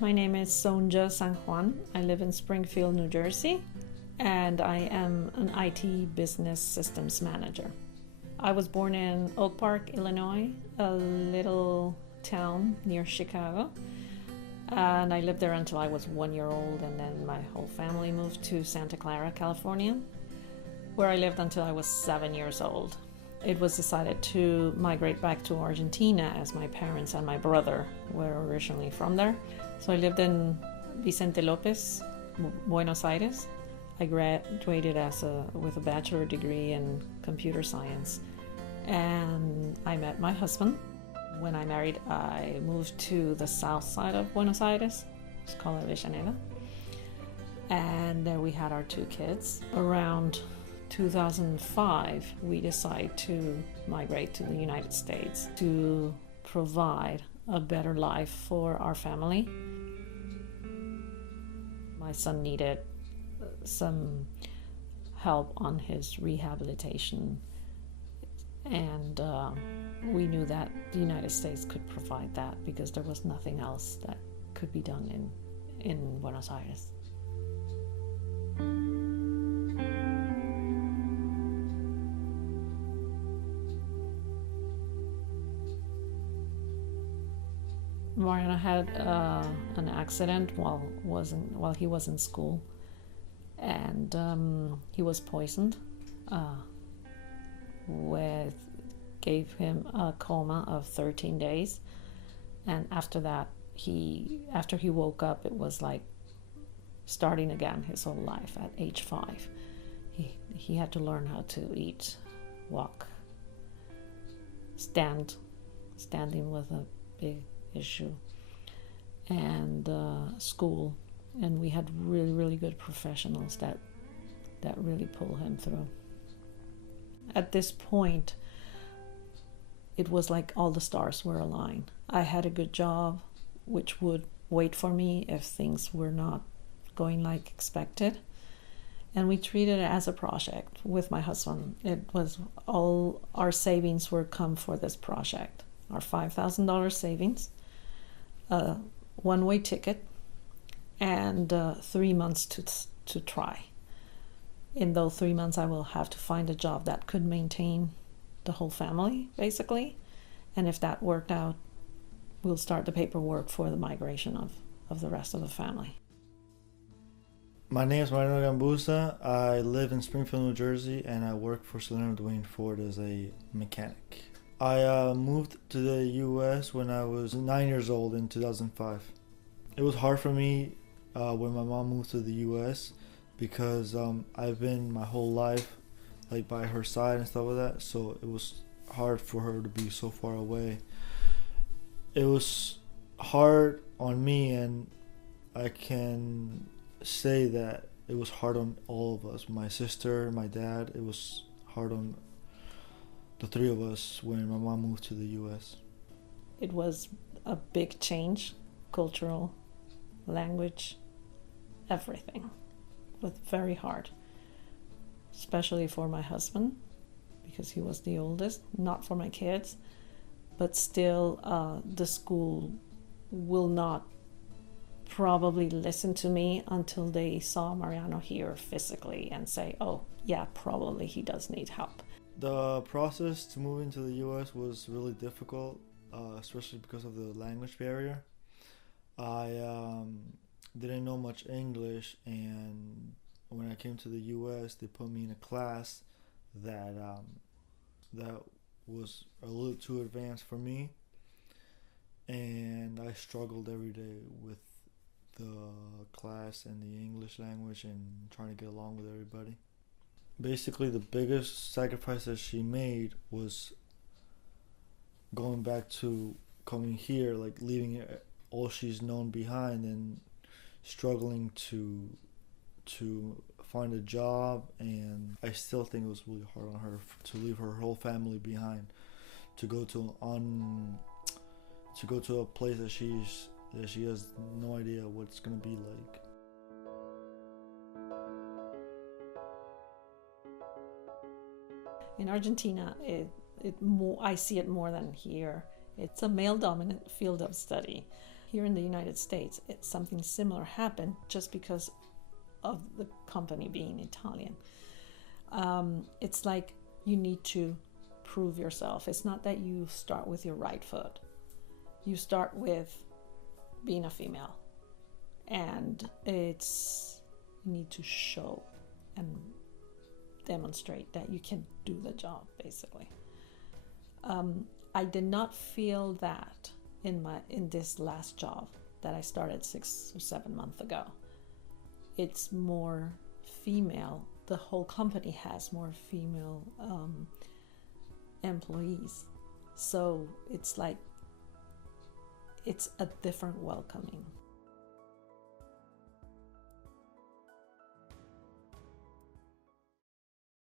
My name is Sonja Sanjuan. I live in Springfield, New Jersey, and I am an IT business systems manager. I was born in Oak Park, Illinois, a little town near Chicago, and I lived there until I was 1 year old, and then my whole family moved to Santa Clara, California, where I lived until I was 7 years old. It was decided to migrate back to Argentina as my parents and my brother were originally from there. So I lived in Vicente Lopez, Buenos Aires. I graduated with a bachelor degree in computer science, and I met my husband. When I married, I moved to the south side of Buenos Aires. It's called Avellaneda. And there we had our 2 kids. Around 2005, we decided to migrate to the United States to provide a better life for our family. My son needed some help on his rehabilitation, and we knew that the United States could provide that because there was nothing else that could be done in Buenos Aires. Mariano had an accident while he was in school, and he was poisoned. Gave him a coma of 13 days, and after that, after he woke up, it was like starting again his whole life. At age 5, he had to learn how to eat, walk, standing with a big issue, and school, and we had really good professionals that really pull him through. At this point, it was like all the stars were aligned. I had a good job which would wait for me if things were not going like expected, and we treated it as a project with my husband. It was all our savings were come for this project, our $5,000 savings, a one-way ticket, and 3 months to try. In those 3 months, I will have to find a job that could maintain the whole family, basically. And if that worked out, we'll start the paperwork for the migration of the rest of the family. My name is Mariano Gambusa. I live in Springfield, New Jersey, and I work for Solano Dwayne Ford as a mechanic. I moved to the U.S. when I was 9 years old in 2005. It was hard for me when my mom moved to the U.S. because I've been my whole life like by her side and stuff like that, so it was hard for her to be so far away. It was hard on me, and I can say that it was hard on all of us. My sister, my dad, it was hard on the 3 of us when my mom moved to the U.S. It was a big change, cultural, language, everything. It was very hard, especially for my husband because he was the oldest, not for my kids, but still the school will not probably listen to me until they saw Mariano here physically and say, oh yeah, probably he does need help. The process to move into the U.S. was really difficult, especially because of the language barrier. I didn't know much English, and when I came to the U.S., they put me in a class that was a little too advanced for me, and I struggled every day with the class and the English language and trying to get along with everybody. Basically, the biggest sacrifice that she made was going back to coming here, like leaving all she's known behind and struggling to find a job. And I still think it was really hard on her to leave her whole family behind, to go to a place that she has no idea what it's gonna be like. In Argentina, I see it more than here. It's a male-dominant field of study. here in the United States, something similar happened just because of the company being Italian. It's like you need to prove yourself. It's not that you start with your right foot. You start with being a female, and you need to show and demonstrate that you can do the job, basically. I did not feel that in this last job that I started 6 or 7 months ago. It's more female. The whole company has more female employees, so it's like it's a different welcoming